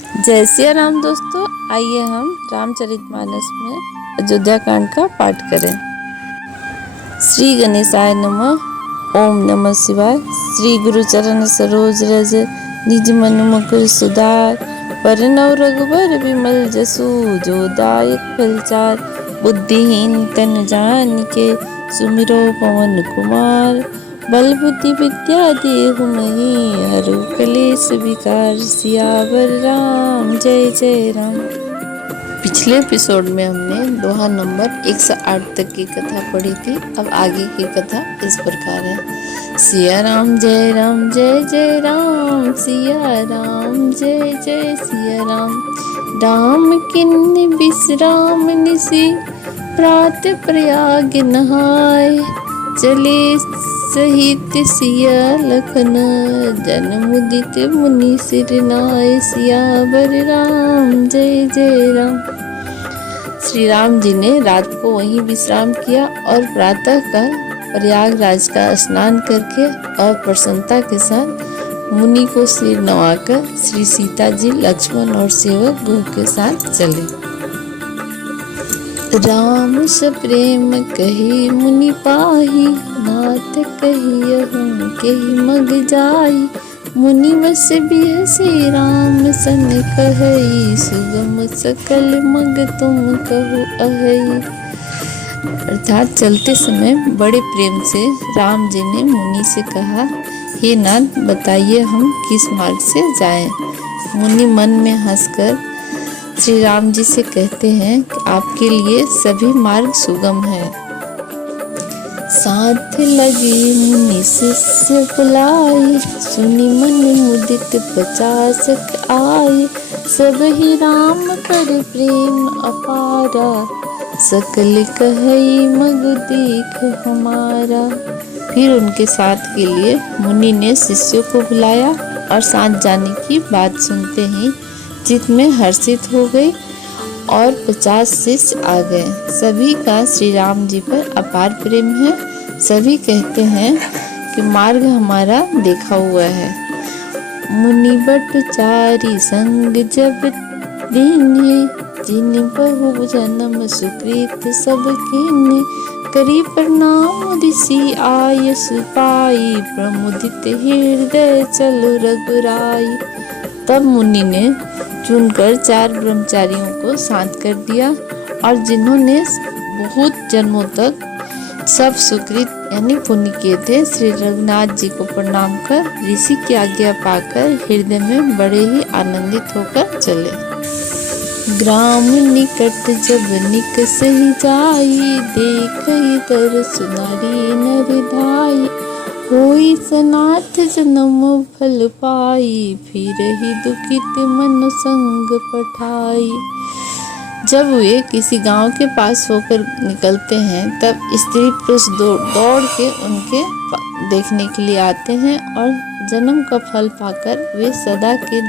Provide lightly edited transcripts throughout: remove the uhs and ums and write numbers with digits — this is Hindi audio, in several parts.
जय सिया राम दोस्तों, आइए हम रामचरितमानस में अयोध्या कांड का पाठ करें। श्री गणेशाय नमः। ओम नमः शिवाय। श्री गुरु चरण सरोज रज निज मन मुकुर सुधार। परनव रघुबर विमल जसु जो दायक फलचार। बुद्धिहीन तन जानिके सुमिरो पवन कुमार। बल बुद्धि विद्या देहु मही हरु कलेश विकार। सियावर राम जय जय राम। पिछले एपिसोड में हमने दोहा नंबर 108 तक की कथा पढ़ी थी। अब आगे की कथा इस प्रकार है। सिया राम जय राम सिया राम जय जय सिया राम। राम किन्नी विश्राम निसी प्रात प्रयाग नहाय। चले सहित सिया लखन जन्मुदित मुनि सिर नाय। सियावर राम जय जय राम। श्री राम जी ने रात को वहीं विश्राम किया और प्रातः काल प्रयागराज का स्नान करके और प्रसन्नता के साथ मुनि को सिर नवाकर श्री सीता जी, लक्ष्मण और सेवक गो के साथ चले। राम सप्रेम कही मुनि पाही। नाथ कहियहु केहि मग जाई। मुनि वस बिहसि राम सन कहई। सुगम सकल मग तुम कहो अहई। अर्थात चलते समय बड़े प्रेम से राम जी ने मुनि से कहा, हे नाथ बताइए हम किस मार्ग से जाएं। मुनि मन में हंसकर श्री राम जी से कहते हैं कि आपके लिए सभी मार्ग सुगम है। साथ लगी मुनि शिष्य बुलाई। सुनी मन मुदित 50 आए। सब ही राम पर प्रेम अपारा। सकल कहई मग देख हमारा। फिर उनके साथ के लिए मुनि ने शिष्यों को बुलाया और साथ जाने की बात सुनते ही चित्त में हर्षित हो गई और 50 शिष्य आ गए। सभी का श्री राम जी पर अपार प्रेम है। सभी कहते हैं कि मार्ग हमारा देखा हुआ है। मुनि बटचारी संग जब दीन्हे। जिन बहु जन्म सुकृत सब कीन्हे। करी प्रणाम ऋषि आयस पाई। प्रमुदित हृदय चल रघुराई। तब मुनि ने चुनकर 4 ब्रह्मचारियों को शांत कर दिया और जिन्होंने बहुत जन्मों तक सब सुकृत यानी पुण्य किए थे, श्री रघुनाथ जी को प्रणाम कर ऋषि की आज्ञा पाकर हृदय में बड़े ही आनंदित होकर चले। ग्राम निकट जब निकसहि जाई। देखहि दरसु नारी नर धाई। होई सनाथ जन्म फल पाई। फिर ही दुखित मन संग पठाई। जब वे किसी गांव के पास होकर निकलते हैं तब स्त्री पुरुष दौड़ के उनके देखने के लिए आते हैं और जन्म का फल पाकर वे सदा के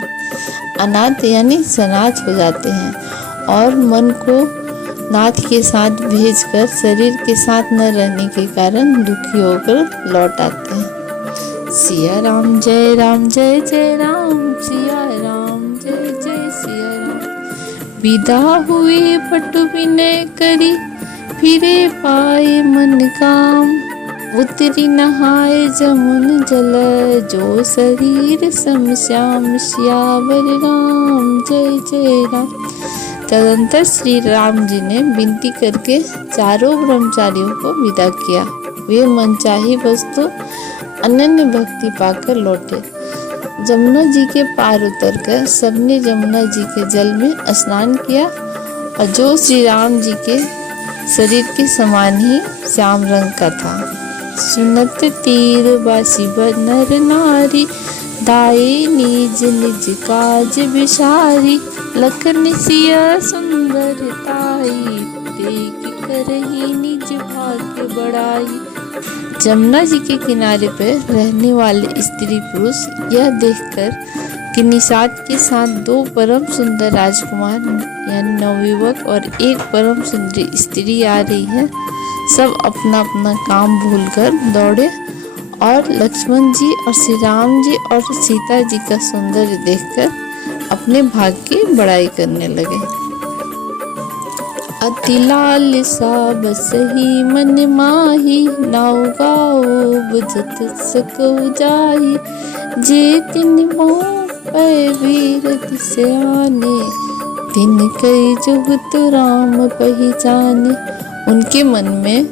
अनाथ यानी सनाथ हो जाते हैं और मन को नाथ के साथ भेजकर शरीर के साथ न रहने के कारण दुखी होकर लौट आते हैं। सिया राम जय राम सिया राम जय जय सिया राम। विदा हुए पटु विनय करी। फिरे पाए मन काम। उतरी नहाए जमुन जल। जो शरीर सम श्याम। सियावर राम जय जय राम। तदंतर श्री राम जी ने विनती करके 4 ब्रह्मचारियों को विदा किया। वे मनचाही वस्तु अनन्य भक्ति पाकर लौटे। जमुना जी के पार उतरकर सबने जमुना जी के जल में स्नान किया और जो श्री राम जी के शरीर के समान ही श्याम रंग का था। सुनत तीर बासी नर नारी। दाई निज निज काज विसारी। लखन सिया सुंदर ताई। देख करही निज भाग्य बढ़ाई। जमुना जी के किनारे पर रहने वाले स्त्री पुरुष यह देखकर कि निषाद के साथ 2 परम सुंदर राजकुमार यानी नवयुवक और 1 परम सुंदरी स्त्री आ रही है, सब अपना अपना काम भूलकर दौड़े और लक्ष्मण जी और श्री राम जी और सीता जी का सौंदर्य देखकर अपने भाग की बड़ाई करने लगे। अति लालसा बसहि मन माही, नाउ गाओ बुझत सकउ जाही। जे तिन मोह पै वीर सियाने, तिन कई जुगत राम पहचाने। उनके मन में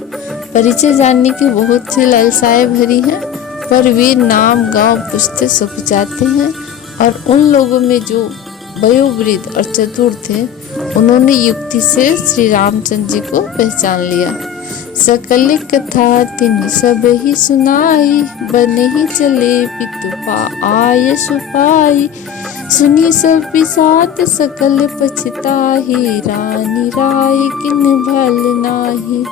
परिचय जानने की बहुत सी लालसाएं भरी हैं, पर वे नाम गांव पूछते सुख जाते हैं। और उन लोगों में जो वयोवृद्ध और चतुर थे, उन्होंने युक्ति से श्री रामचंद्र जी को पहचान लिया। सकल कथा तिन सब ही सुनाई, बन ही चले पितु आय सुपाई। सुनी सब बिसात सकल पछताही, रानी राय किन भल नाही।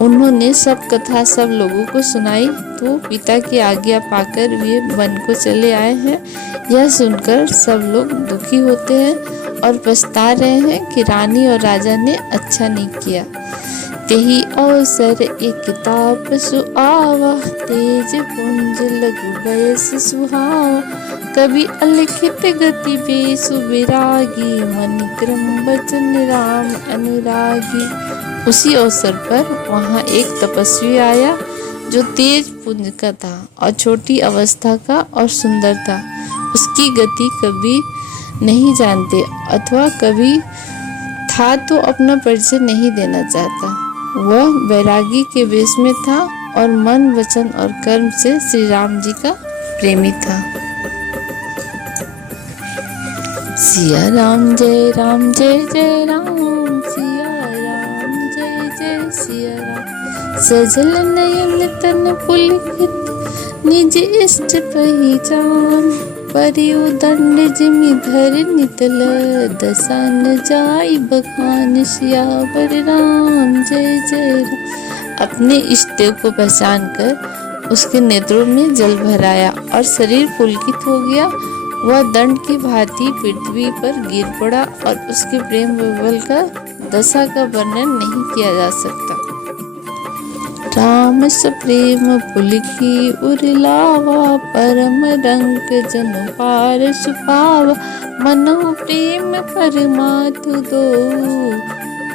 उन्होंने सब कथा सब लोगों को सुनाई तो पिता की आज्ञा पाकर वे वन को चले आए हैं। यह सुनकर सब लोग दुखी होते हैं और पछता रहे हैं कि रानी और राजा ने अच्छा नहीं किया। तेहि अवसर एक ताप सुआवा, तेज पुंज लघु बयस सुहावा। कभी अलिखित गति बेसु विरागी, मन क्रम वचन राम अनुरागी। उसी अवसर पर वहाँ एक तपस्वी आया जो तेज पुंज का था और छोटी अवस्था का और सुंदर था। उसकी गति कभी नहीं जानते अथवा कभी था तो अपना परिचय नहीं देना चाहता। वह बैरागी के वेश में था और मन वचन और कर्म से श्री राम जी का प्रेमी था। सिया राम जय राम जय जय राम, सिया राम जय जय सिया राम। सजल नयन तन पुलकित, निज इष्ट पहिचान। परिउ दंड जिमि धर नितल, दशा न जाई बखान। सियावर राम जय जय राम। अपने इष्ट देव को पहचान कर उसके नेत्रों में जल भराया और शरीर पुलकित हो गया। वह दंड की भांति पृथ्वी पर गिर पड़ा और उसके प्रेम विवल का दशा का वर्णन नहीं किया जा सकता। राम सप्रेम पुलकी उरलावा, परम रंग जन पार सुपावा। मनो प्रेम परमातु दो,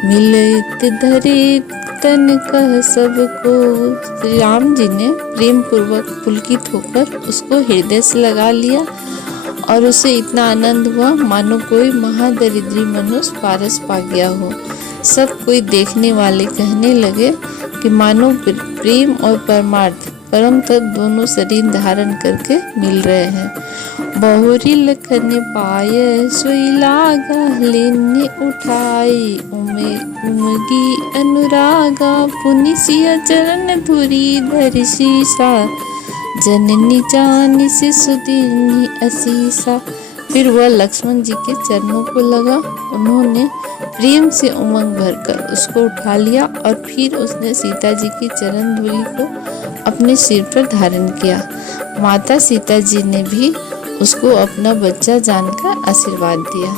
मिलित धरे तन कह सबको। श्री राम जी ने प्रेम पूर्वक पुलकित होकर उसको हृदय से लगा लिया और उसे इतना आनंद हुआ मानो कोई महादरिद्री मनुष्य पारस पा गया हो। सब कोई देखने वाले कहने लगे कि मानो प्रेम और परमार्थ परम तत्व दोनों शरीर धारण करके मिल रहे हैं। बहुरी लखन पाय सोई लागा, लेने उठाई उमगी अनुरागा। पुनि सिया चरण धुरी धरि शीसा, जननी जानी से सुदीनी असीसा। फिर वह लक्ष्मण जी के चरणों को लगा। उन्होंने प्रेम से उमंग भरकर उसको उठा लिया और फिर उसने सीता जी की चरण धूलि को अपने सिर पर धारण किया। माता सीता जी ने भी उसको अपना बच्चा जानकर आशीर्वाद दिया।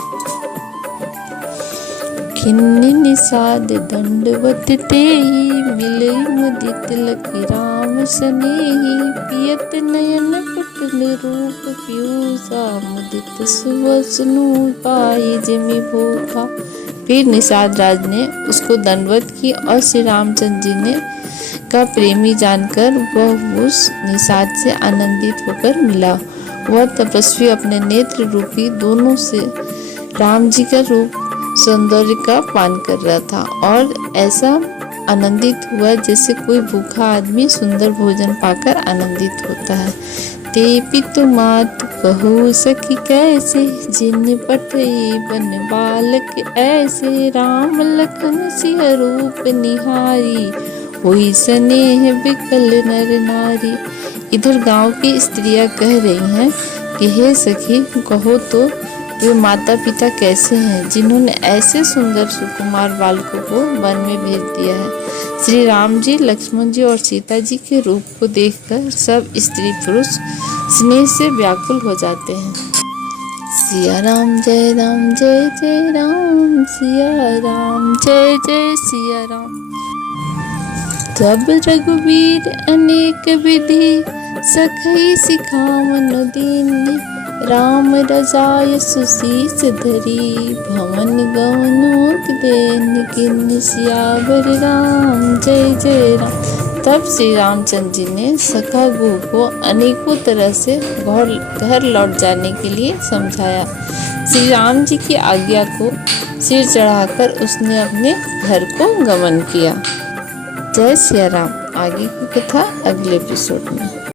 खिन्न निषाद दंडवत तेहि, मिलई मुदित लखि राम सनेहि। पियत नयन कुटिल रूप पीयूषा, मुदित सुवसनु पाई जिमि भूखा। फिर निषाद राज ने उसको दंडवत की और श्री रामचंद्र जी ने का प्रेमी जानकर वह उस निषाद से आनंदित होकर मिला। वह तपस्वी अपने नेत्र रूपी दोनों से राम जी का रूप सौंदर्य का पान कर रहा था और ऐसा आनंदित हुआ जैसे कोई भूखा आदमी सुंदर भोजन पाकर आनंदित होता है। ते पितु मातु कहु सखी कैसे, जिन पठई बन बालक ऐसे। राम लखन सिय रूप निहारी, हुई स्नेह विकल नर नारी। इधर गांव की स्त्रियां कह रही हैं कि हे सखी, कहो तो वे माता पिता कैसे हैं जिन्होंने ऐसे सुंदर सुकुमार बालकों को वन में भेज दिया है। श्री राम जी, लक्ष्मण जी और सीता जी के रूप को देखकर सब स्त्री पुरुष स्नेह से व्याकुल हो जाते हैं। सिया राम जय राम जय जय राम, सिया राम जय जय सिया राम। तब रघुवीर अनेक विधि, सखई सिखावन दीन। राम रजाय सुशीस धरी, भवन गवनों देन किन, सियावर राम जय जय राम। तब श्री रामचंद्र जी ने सखा गुह को अनेकों तरह से घर लौट जाने के लिए समझाया। श्री राम जी की आज्ञा को सिर चढ़ाकर उसने अपने घर को गमन किया। जय सिया राम। आगे की कथा अगले एपिसोड में।